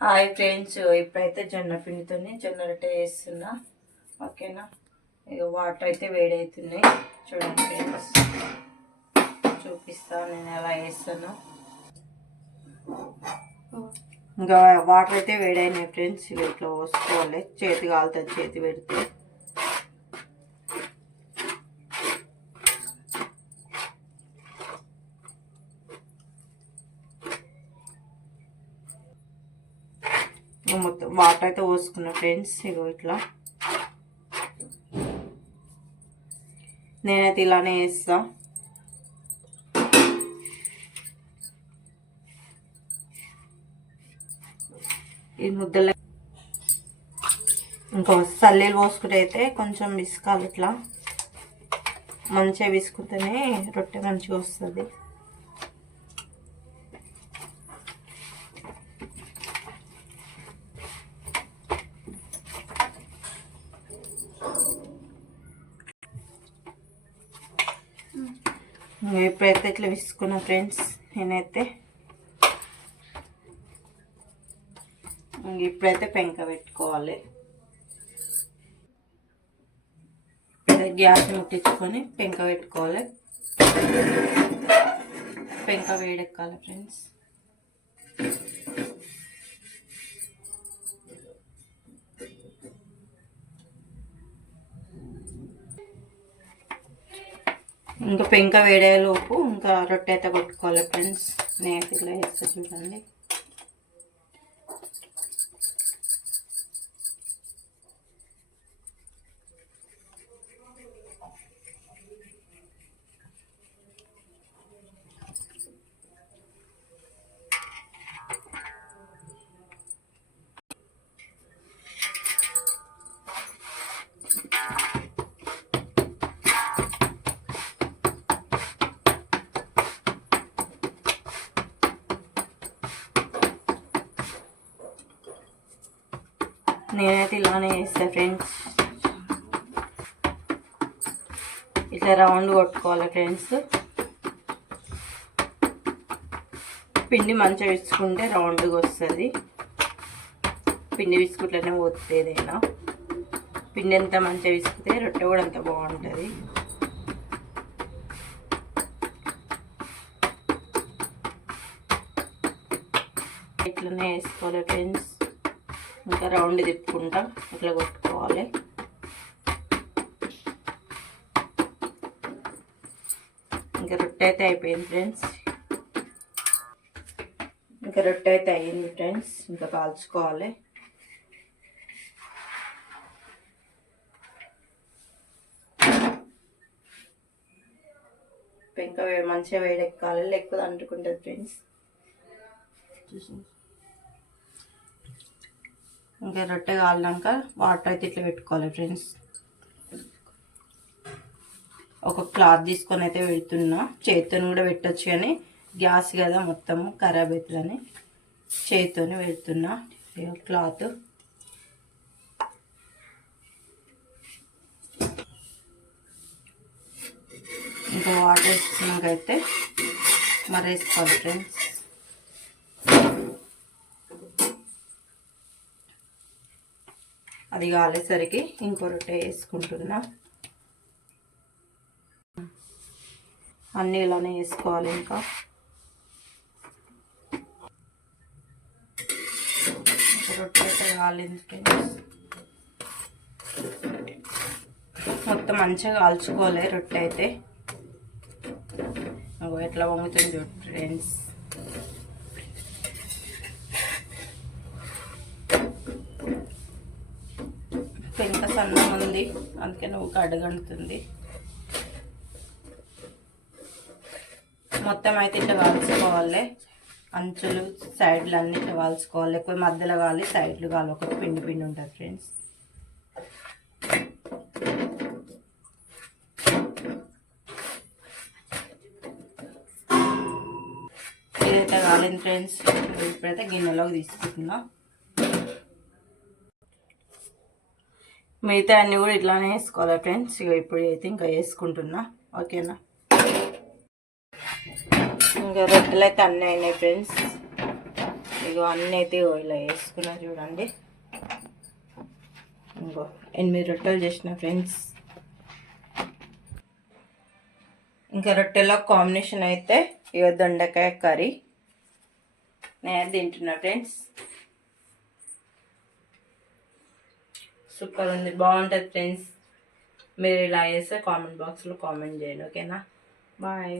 Hi friends ఇప్పుడైతే జొన్న పిండితోని జొన్న రొట్టె వేస్తున్నా ఓకేనా? ఇక వాటర్ అయితే వేడవుతున్నాయి చూడండి ఫ్రెండ్స్. చూపిస్తాను నేను ఎలా వేస్తాను ఇంకా వాటర్ అయితే వేడైనాయి ఫ్రెండ్స్. ఇక ఇట్లా పోసుకోవాలి. చేతి కాలుతుంది చేతి పెడితే. మొత్తం వాటర్ అయితే పోసుకున్నా ఫ్రెండ్స్ ఇగో ఇట్లా. నేనైతే ఇలానే వేస్తా ఈ ముద్దల. ఇంకో సల్లీలు పోసుకుంటే అయితే కొంచెం విసుకాలి ఇట్లా. మంచిగా విసుకుతేనే రొట్టె మంచిగా వస్తుంది. ఇప్పుడైతే ఇట్లా విసుకున్నా ఫ్రెండ్స్ నేనైతే ఇంక ఇప్పుడైతే పెంక పెట్టుకోవాలి. గ్యాస్ ముట్టించుకొని పెంక పెట్టుకోవాలి. పెంక వేడెక్కాలి ఫ్రెండ్స్. ఇంకా పెంక వేడేలోపు ఇంకా రొట్టె అయితే కొట్టుకోవాలి ఫ్రెండ్స్ నేను ఇట్లా వేస్తా చూడండి. నేనైతే ఇలానే వేస్తాను ఫ్రెండ్స్ ఇట్లా రౌండ్ కొట్టుకోవాలి ఫ్రెండ్స్ పిండి మంచిగా విసుకుంటే రౌండ్గా వస్తుంది. పిండి విసుకుట్లనే పోతుంది ఏదైనా. పిండి ఎంత మంచిగా విసుకుతే రొట్టె కూడా అంత బాగుంటుంది. ఇట్లనే వేసుకోవాలి ఫ్రెండ్స్ ఇంకా రౌండ్ తిప్పుకుంటా. ఇట్లా కొట్టుకోవాలి. ఇంకా రొట్టె అయితే అయిపోయింది ఫ్రెండ్స్. ఇంకా రొట్టె అయితే అయ్యింది ఫ్రెండ్స్. ఇంకా కాల్చుకోవాలి. ఇంకా మంచిగా వేడెక్కాలి. లేకపోతే అంటుకుంటుంది ఫ్రెండ్స్. చూసి ఇంకా రొట్టె కాలినాక వాటర్ అయితే ఇట్లా పెట్టుకోవాలి ఫ్రెండ్స్. ఒక క్లాత్ తీసుకొని అయితే పెడుతున్నా. చేతితో కూడా పెట్టచ్చు కానీ గ్యాస్ కదా మొత్తము ఖరాబ్ అవుతుందని చేతితోనే పెడుతున్నా. క్లాత్. ఇంకా వాటర్ వేసుకున్నాకైతే మరేసుకోవాలి ఫ్రెండ్స్. అది కాలేసరికి ఇంకో రొట్టె వేసుకుంటున్నా. అన్నీ ఇలానే వేసుకోవాలి ఇంకా. రొట్టె అయితే కాలేదు ఫ్రెండ్స్ మొత్తం మంచిగా కాల్చుకోవాలి రొట్టె అయితే. ఎట్లా వంగుతుంది ఫ్రెండ్స్ పెంక సన్నం ఉంది. అందుకే నువ్వు అడగంటుంది మొత్తం అయితే ఇట్లా కాల్చుకోవాలి అంచులు సైడ్లు అన్ని ఇట్లా కాల్చుకోవాలి ఎక్కువ మధ్యలో కావాలి సైడ్లు కావాలి. ఒకటి పిండి పిండి ఉంటుంది ఫ్రెండ్స్ ఇదైతే కాలేదు ఫ్రెండ్స్ ఇప్పుడైతే గిన్నెలోకి తీసుకుంటున్నాం. మిగతా అన్నీ కూడా ఇట్లానే వేసుకోవాలి ఫ్రెండ్స్ ఇక ఇప్పుడు అయితే ఇంకా వేసుకుంటున్నా. ఓకేనా? ఇంకా రొట్టెలు అయితే అన్నీ అయినాయి ఫ్రెండ్స్ ఇక ఇగో అన్నీ అయితే ఇలా వేసుకున్నా చూడండి. ఇంకో ఎనిమిది రొట్టెలు చేసిన ఫ్రెండ్స్ ఇంకా రొట్టెలో కాంబినేషన్ అయితే ఇగో దొండకాయ కర్రీ. నేను తింటున్నా ఫ్రెండ్స్ సూపర్ ఉంది బాగుంటుంది ఫ్రెండ్స్. మీరు ఇలా చేస్తే కామెంట్ బాక్స్లో కామెంట్ చేయండి ఓకేనా? బాయ్.